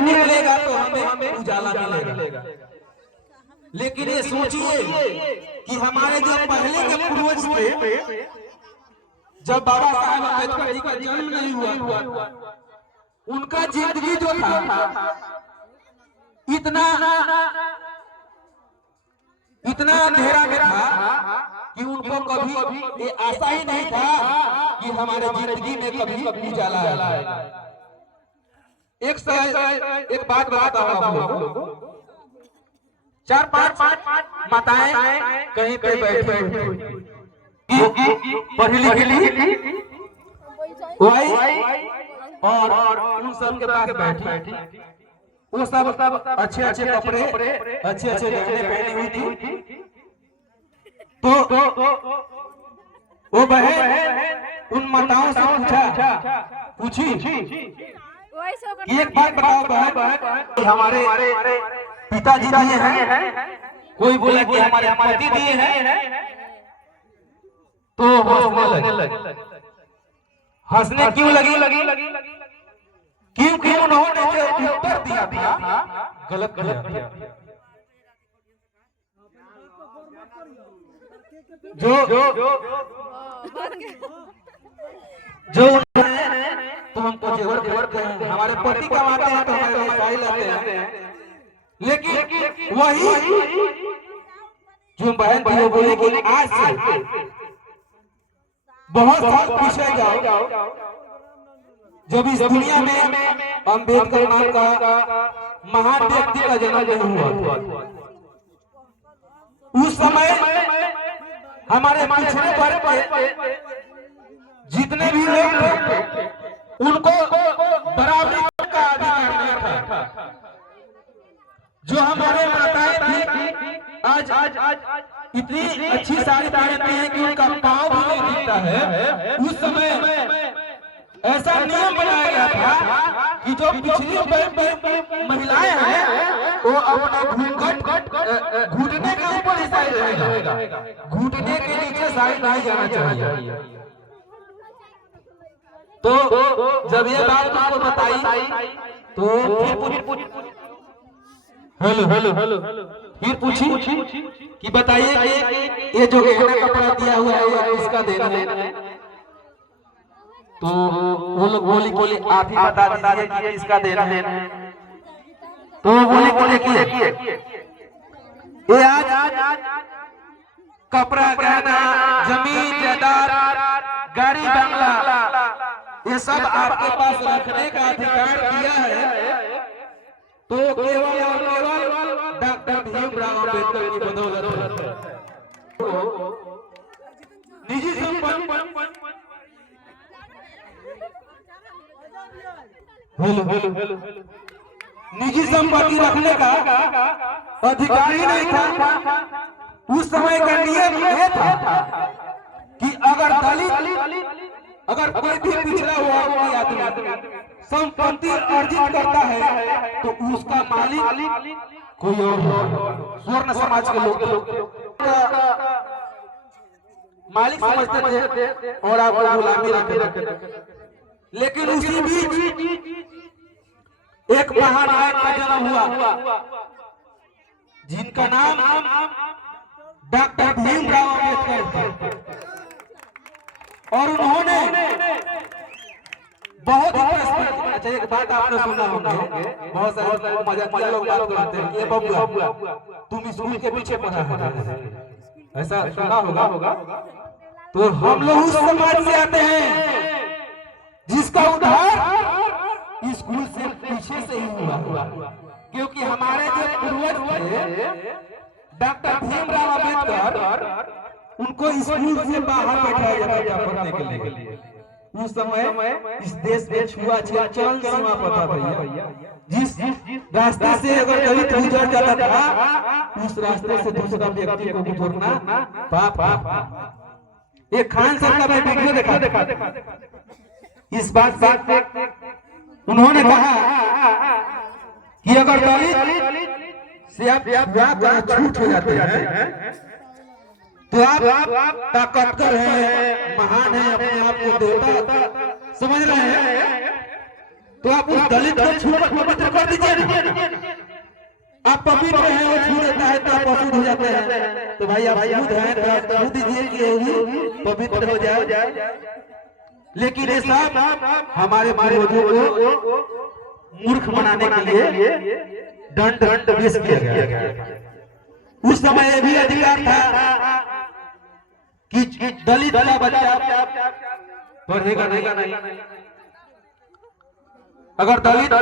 निकलेगा तो हमें उजाला मिलेगा। लेकिन ये सोचिए कि हमारे जो पहले के पूर्वज थे, जब बाबा साहब अम्बेडकर जी का जन्म नहीं हुआ, उनका जिंदगी जो था इतना अंधेरा में था कि उनको कभी ये आशा ही नहीं था कि हमारे जिंदगी में कभी उजाला आएगा। एक बात बताता हूँ आप लोगों को। 4-5 माताएं कहीं पे बैठी हुई पढ़ी लिखी और उन सब के पास बैठी, वो सब अच्छे कपड़े अच्छे गहने पहनी हुई थी। तो वो बहन उन माताओं से पूछी कि एक बात बताओ बहन, हमारे पिताजी दिए हैं, कोई बोला कि हमारे पति दिए हैं, तो हंसने क्यों लगी? क्योंकि उन्होंने जो उत्तर दिया था गलत दिया। जो तो हमको जेवर कहें, हमारे पति कमाते हैं तो हमें वैसा ही लगते हैं। लेकिन वही जो बहन थी वो बोली कि आज से बहुत साल पीछे जाओ, जब इस दुनिया में अम्बेडकर नाम का महान व्यक्ति का जन्म नहीं हुआ, उस समय हमारे पिछड़े वर्ग के जितने भी लोग थे उनको बराबरी का अधिकार मिला था। जो हमारे माताएं थी आज इतनी अच्छी साड़ी पहनती हैं कि उनका पाँव भी नहीं दिखता है। उस समय ऐसा नियम बनाया गया था कि जो पिछली महिलाएं हैं वो अपने घुटने के ऊपर ही साड़ी रहेगा, घुटने के नीचे साड़ी नहीं जाना चाहिए। तो जब ये बात आपको बताई तो फिर पूछी कि बताइए कि ये जो गहना कपड़ा दिया हुआ है वो किसका देना है? तो वो लोग बोले आप ही बता दीजिए कि किसका देना है। तो वो बोले कि ये आज कपड़ा, गहना, जमीन, जायदाद, गाड़ी, बंगला, ये सब आपके पास रखने का अधिकार दिया है तो केवल और केवल डॉक्टर भीमराव अम्बेडकर की बदौलत है। निजी संपत्ति निजी संपत्ति रखने का अधिकार ही नहीं था। उस समय का नियम यह था कि अगर कोई भी पिछड़ा हुआ आदमी संपत्ति अर्जित करता है तो उसका मालिक कोई और स्वर्ण समाज के लोग मालिक समझते थे और आप गुलामी रखते थे। लेकिन उसी बीच एक महानायक का जन्म हुआ जिनका नाम डॉक्टर भीमराव अम्बेडकर था। और उन्होंने बहुत ही अच्छा एक बात आपने सुना होगा, बहुत सारे मजाकिया लोग बात करते हैं कि बबुआ तुम स्कूल के पीछे पढ़ा है, ऐसा सुना होगा। तो हम लोग उस समाज से आते हैं जिसका उद्धार स्कूल से पीछे से ही हुआ, क्योंकि हमारे जो पूर्वज थे डॉक्टर भीमराव अम्बेडकर उनको स्कूल से बाहर बैठाया जाता था पढ़ने के लिए। उस समय इस देश में छुआछूत चरम सीमा पर था भैया। जिस रास्ते से अगर दलित गुजर जाता था उस रास्ते से दूसरा व्यक्ति को गुजरना पाप। एक खान सर का मैं वीडियो देखा इस बात से उन्होंने कहा कि अगर दलित से आप छूट हो जाते हैं तो आप ताकतवर हैं, महान हैं, अपने आप को देवता समझ रहे हैं, तो आप उस दलित को छूकर पवित्र कर दीजिए ना। आप पवित्र हैं, वो छू देता है तो आप अशुद्ध हो जाते हैं। तो भाई आप शुद्ध हैं तो आप छू दीजिए कि ये पवित्र हो जाए। लेकिन ये सब हमारे पूर्वजों को मूर्ख बनाने के लिए दंड पेश किया गया। उस समय ये भी अधिकार था कि दलित का बच्चा पढ़ेगा नहीं। अगर दलित